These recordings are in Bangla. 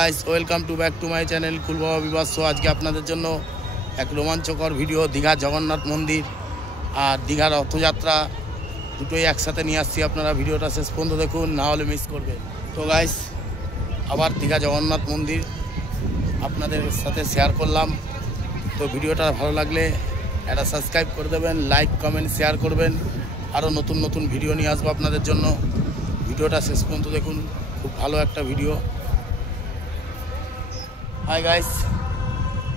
Guys welcome to back to my channel cool বাবা বিবাস শো। আজকে আপনাদের জন্য এক রোমাঞ্চকর ভিডিও, দীঘা জগন্নাথ মন্দির আর দীঘার রথযাত্রা দুটোই একসাথে নিয়ে আসছি। আপনারা ভিডিওটা শেষ পর্যন্ত দেখুন, না হলে মিস করবেন। তো গাইস আবার দীঘা জগন্নাথ মন্দির আপনাদের সাথে শেয়ার করলাম। তো ভিডিওটা ভালো লাগলে একটা সাবস্ক্রাইব করে দেবেন, লাইক কমেন্ট শেয়ার করবেন। আরও নতুন নতুন ভিডিও নিয়ে আসবো আপনাদের জন্য। ভিডিওটা শেষ পর্যন্ত দেখুন, খুব ভালো একটা ভিডিও। হাই গাইস,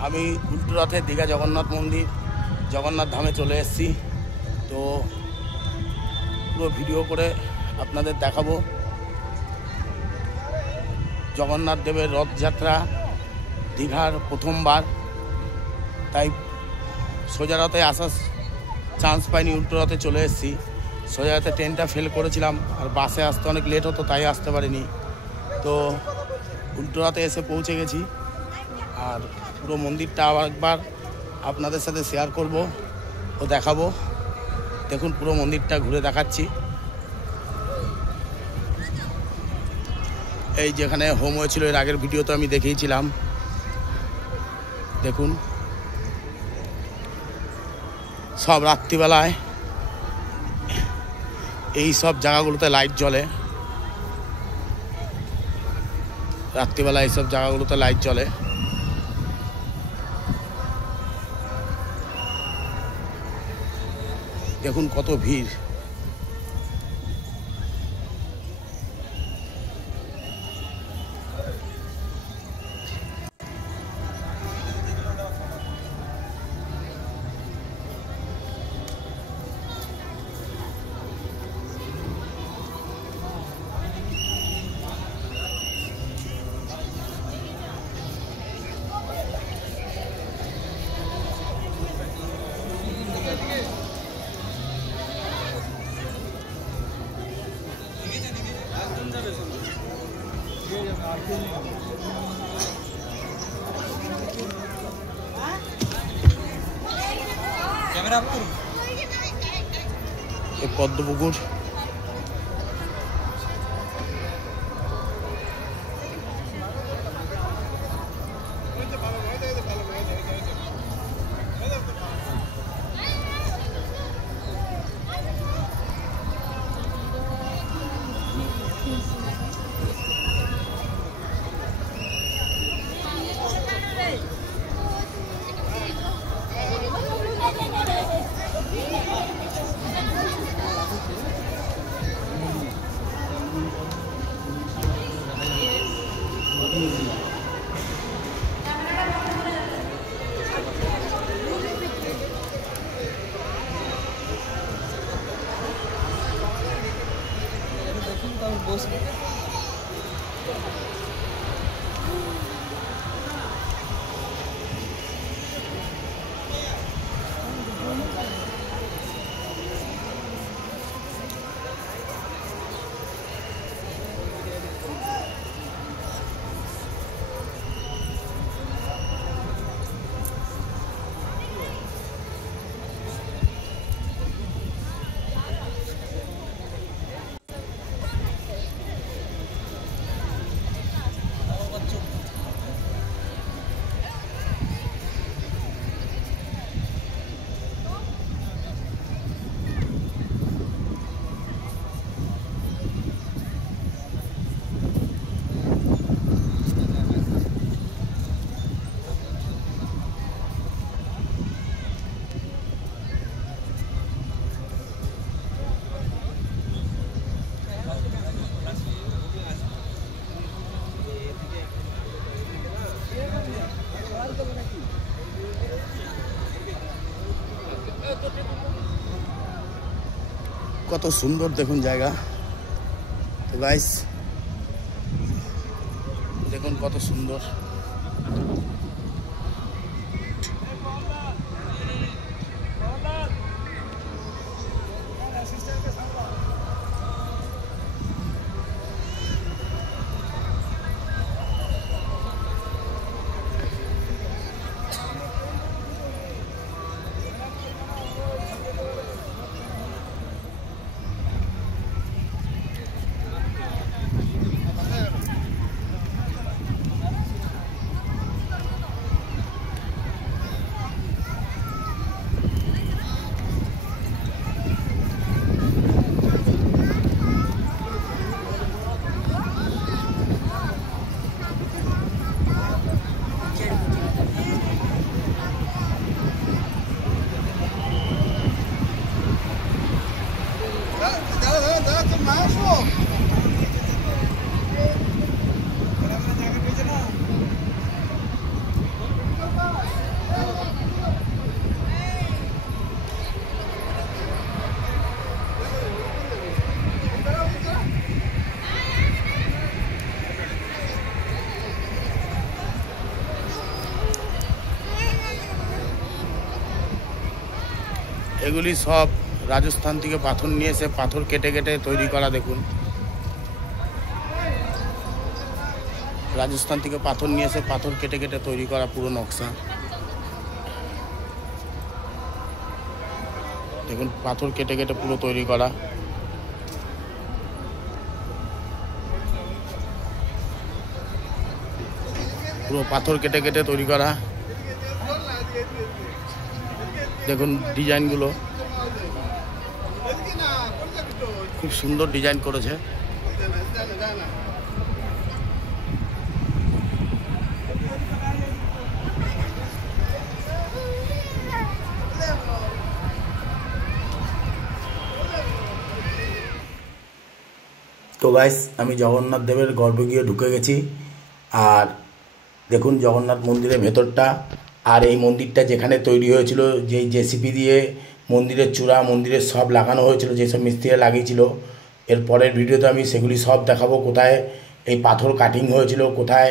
আমি উল্টো রথে দীঘা জগন্নাথ মন্দির জগন্নাথ ধামে চলে এসেছি। তো পুরো ভিডিও করে আপনাদের দেখাবো জগন্নাথ দেবের রথযাত্রা দীঘার প্রথমবার, তাই সোজা রথে আসার চান্স পাইনি, উল্টো রথে চলে এসেছি। সোজা রথে ট্রেনটা ফেল করেছিলাম আর বাসে আসতে অনেক লেট হতো, তাই আসতে পারিনি। তো উল্টো রথে এসে পৌঁছে গেছি আর পুরো মন্দিরটা আবার একবার আপনাদের সাথে শেয়ার করব ও দেখাবো। দেখুন পুরো মন্দিরটা ঘুরে দেখাচ্ছি। এই যেখানে হোম হয়েছিল এর আগের ভিডিওতে আমি দেখিয়েছিলাম, দেখুন সব রাত্রিবেলায় এই সব জায়গাগুলোতে লাইট জ্বলে, রাত্রিবেলা এইসব জায়গাগুলোতে লাইট জ্বলে। দেখুন কত ভিড়। পদ্মপুকুর, কত সুন্দর দেখুন জায়গা। তো গাইস দেখুন কত সুন্দর। এগুলি সব রাজস্থান থেকে পাথর নিয়ে এসে পাথর কেটে কেটে তৈরি করা। দেখুন, রাজস্থান থেকে পাথর নিয়ে এসে পাথর কেটে কেটে তৈরি করা পুরো নকশা। দেখুন, পাথর কেটে কেটে পুরো তৈরি করা। পুরো পাথর কেটে কেটে তৈরি করা। দেখুন ডিজাইনগুলো, খুব সুন্দর ডিজাইন করেছে। তো গাইস, আমি জগন্নাথ দেবের গর্ভে গিয়ে ঢুকে গেছি। আর দেখুন জগন্নাথ মন্দিরের ভেতরটা। আর এই মন্দিরটা যেখানে তৈরি হয়েছিল, যেই জেসিপি দিয়ে মন্দিরের চূড়া, মন্দিরের সব লাগানো হয়েছিল, যেসব মিস্ত্রিরা লাগিয়েছিল, এর পরের ভিডিওতে আমি সেগুলি সব দেখাবো। কোথায় এই পাথর কাটিং হয়েছিল, কোথায়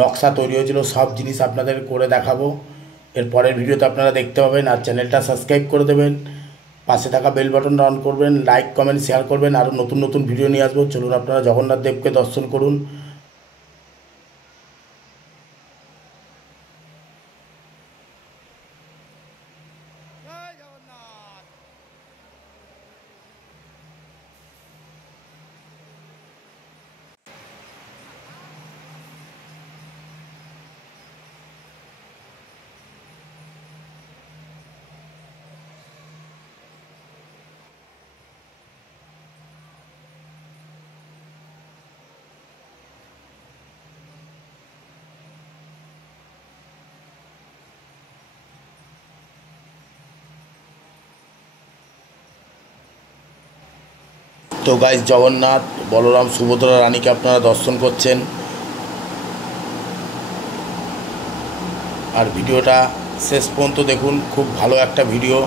নকশা তৈরি হয়েছিল, সব জিনিস আপনাদের করে দেখাবো। এর পরের ভিডিওতে আপনারা দেখতে পাবেন। আর চ্যানেলটা সাবস্ক্রাইব করে দেবেন, পাশে থাকা বেল বাটনটা অন করবেন, লাইক কমেন্ট শেয়ার করবেন। আরও নতুন নতুন ভিডিও নিয়ে আসবো। চলুন আপনারা জগন্নাথ দেবকে দর্শন করুন। তো গাইস, জগন্নাথ, বলরাম, সুভদ্রা রানীকে আপনারা দর্শন করছেন। আর ভিডিওটা শেষ পর্যন্ত দেখুন, খুব ভালো একটা ভিডিও।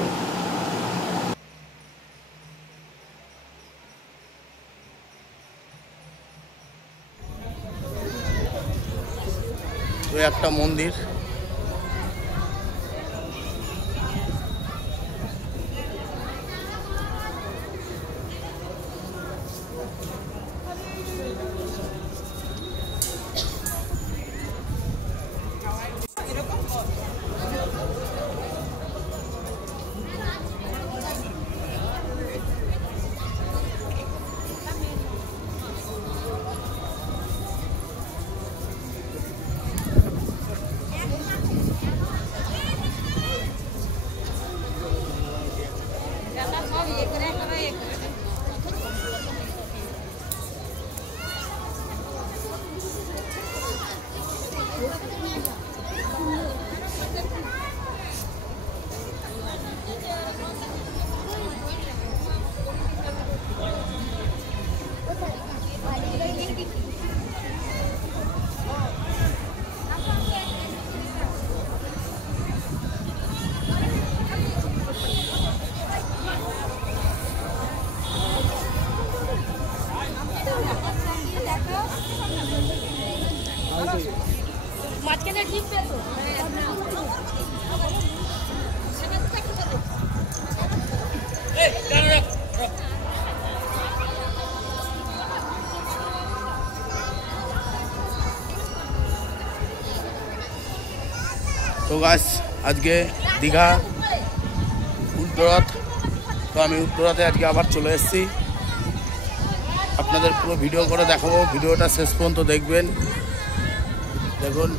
তো একটা মন্দির, মাঝখানে ঠিক পেতো তো গাইস, আজকে দীঘা উত্তররথ। তো আমি উত্তররথে আজকে আবার চলে এসেছি। আপনাদের পুরো ভিডিও করে দেখাবো। ভিডিওটা শেষ পর্যন্ত দেখবেন। দেখুন,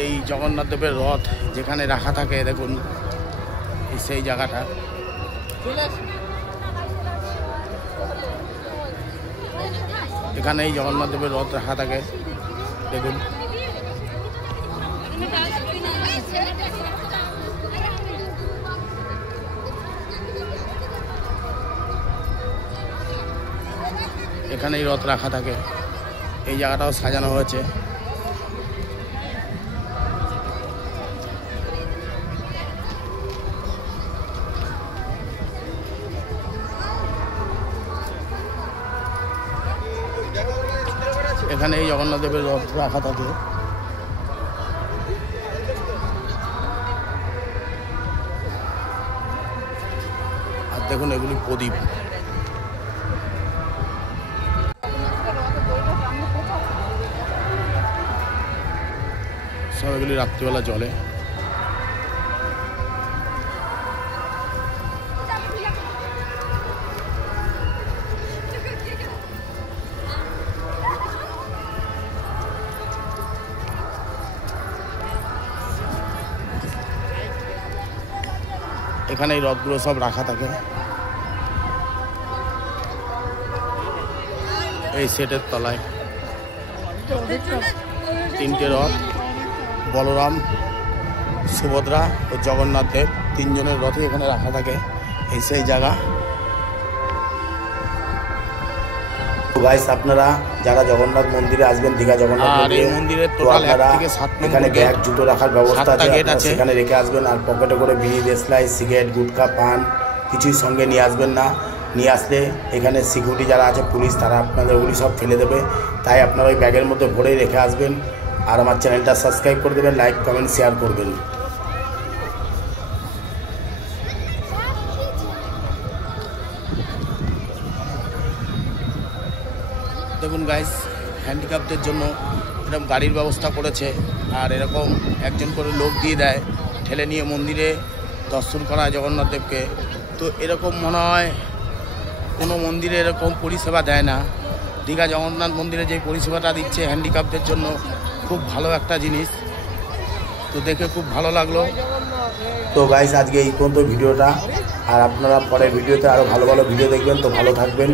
এই জগন্নাথ দেবের রথ যেখানে রাখা থাকে, দেখুন সেই জায়গাটা। এখানে এই জগন্নাথ দেবের রথ রাখা থাকে, দেখুন। এখানেই রথ রাখা থাকে। এই জায়গাটাও সাজানো হয়েছে। এখানে এই জগন্নাথ দেবের রথ রাখা থাকে। আর দেখুন এগুলি প্রদীপ, সব এগুলি রাত্রিবেলা জ্বলে। এখানে এই রথগুলো সব রাখা থাকে। এই সেটের তলায় 3টে রথ, বলরাম, সুভদ্রা ও জগন্নাথ দেব 3 জনের রথই এখানে রাখা থাকে। এই সেই জায়গা। গাইস, আপনারা যারা জগন্নাথ মন্দিরে আসবেন, দীঘা জগন্নাথ মন্দিরে, টোটাল 1 থেকে 7 এখানে ব্যাগ জুতো রাখার ব্যবস্থা আছে, সেখানে রেখে আসবেন। আর পকেটে করে বিড়ি, দেশলাই, সিগারেট, গুটখা, পান কিছুই সঙ্গে নিয়ে আসবেন না। নিয়ে আসলে এখানে সিকিউরিটি যারা আছে, পুলিশ, তারা আপনাদের ওগুলি সব ফেলে দেবে। তাই আপনারা ওই ব্যাগের মধ্যে ভরেই রেখে আসবেন। আর আমার চ্যানেলটা সাবস্ক্রাইব করে দেবেন, লাইক, কমেন্ট, শেয়ার করবেন। দেখুন গাইস, হ্যান্ডিক্যাপদের জন্য এরকম গাড়ির ব্যবস্থা করেছে। আর এরকম একজন করে লোক দিয়ে দেয়, ঠেলে নিয়ে মন্দিরে দর্শন করায় জগন্নাথ দেবকে। তো এরকম মনে হয় কোনো মন্দিরে এরকম পরিষেবা দেয় না। দীঘা জগন্নাথ মন্দিরে যে পরিষেবাটা দিচ্ছে হ্যান্ডিক্যাপদের জন্য, খুব ভালো একটা জিনিস। তো দেখে খুব ভালো লাগলো। তো গাইস, আজকে এই পর্যন্ত ভিডিওটা। আর আপনারা পরের ভিডিওতে আরও ভালো ভালো ভিডিও দেখবেন। তো ভালো থাকবেন।